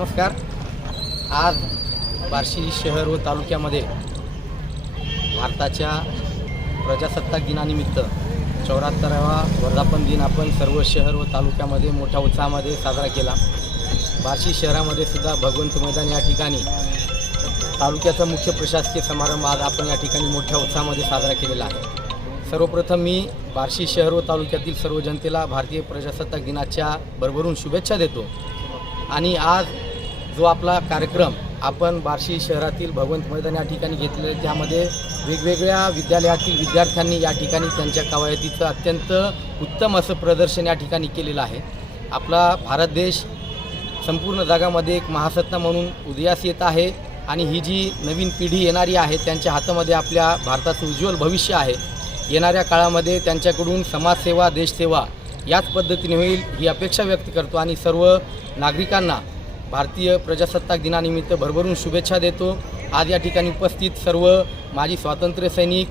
नमस्कार. आज बार्शी शहर व तालुक्यामध्ये भारताच्या प्रजासत्ताक दिनानिमित्त चौऱ्याहत्तरावा वर्धापन दिन आपण सर्व शहर व तालुक्यामध्ये मोठ्या उत्साहामध्ये साजरा केला. बार्शी शहरामध्ये सुद्धा भगवंत मैदान या ठिकाणी तालुक्याचा मुख्य प्रशासकीय समारंभ आज आपण या ठिकाणी मोठ्या उत्साहामध्ये साजरा केलेला आहे. सर्वप्रथम मी बार्शी शहर व तालुक्यातील सर्व जनतेला भारतीय प्रजासत्ताक दिनाच्या भरभरून शुभेच्छा देतो. आणि आज जो आपला कार्यक्रम आपण बार्शी शहरातील भगवंत मैदान या ठिकाणी घेतलेला आहे त्यामध्ये वेगवेगळ्या विद्यालयातील विद्यार्थ्यांनी या ठिकाणी त्यांच्या कवायतीचं अत्यंत उत्तम असं प्रदर्शन या ठिकाणी केलेलं आहे. आपला भारत देश संपूर्ण जगामध्ये एक महासत्ता म्हणून उदयास येत आहे आणि ही जी नवीन पिढी येणारी आहे त्यांच्या हातामध्ये आपल्या भारताचं उज्ज्वल भविष्य आहे. येणाऱ्या काळामध्ये त्यांच्याकडून समाजसेवा देशसेवा याच पद्धतीने होईल ही अपेक्षा व्यक्त करतो आणि सर्व नागरिकांना भारतीय प्रजासत्ताक दिनानिमित्त भरभरून शुभेच्छा देतो. आज या ठिकाणी उपस्थित सर्व माजी स्वातंत्र्य सैनिक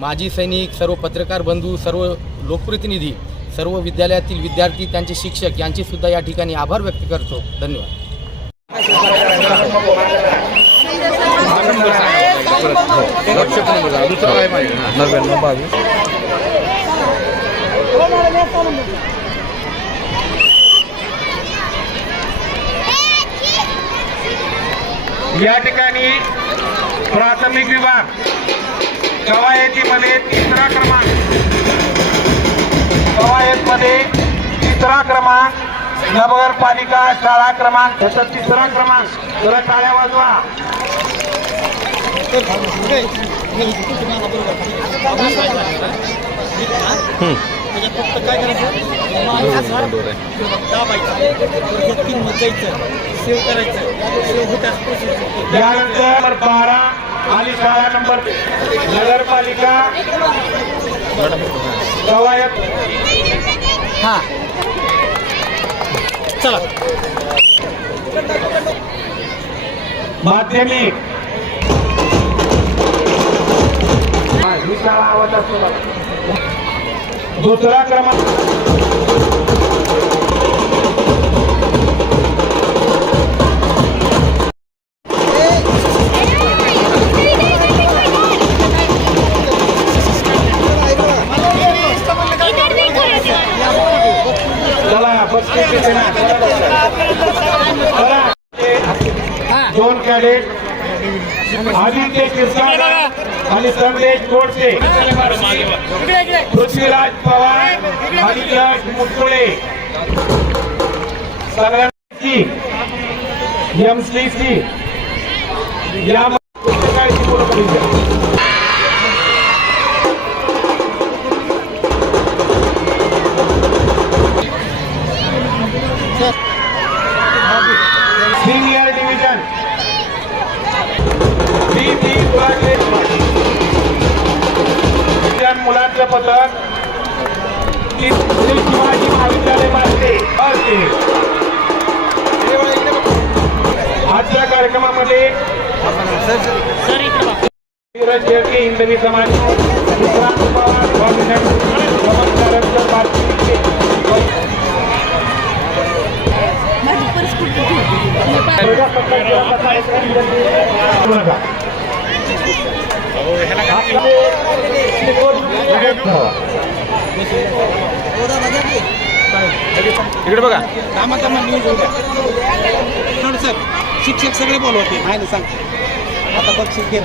माजी सैनिक सर्व पत्रकार बंधू सर्व लोकप्रतिनिधी सर्व विद्यालयातील विद्यार्थी त्यांचे शिक्षक यांचे सुद्धा या ठिकाणी आभार व्यक्त करतो. धन्यवाद. या ठिकाणी प्राथमिक विभाग कवायतीमध्ये तिसरा क्रमांक कवायतमध्ये तिसरा क्रमांक नगरपालिका शाळा क्रमांक याचा तिसरा क्रमांक जरा टाळ्या वाजवा यानंतर नंबर बारा आणि शाळा नंबर नगरपालिका. कवायत. हां. चला. माध्यमिक. हा, शाळा. दुसरा क्रमांक. इसके पीछे में जोन कैडेट आदित्य कृष्ण आणि संदेश से पृथ्वीराज पवार हरिराज मुकुळे सी एमसीसी या हिंदवी समाज इकडे बघा. कामाचा समाजकारांचं पार्थिव सर शिक्षक सगळे बोलवते आहे ना सांग. आता बक्षीस घेत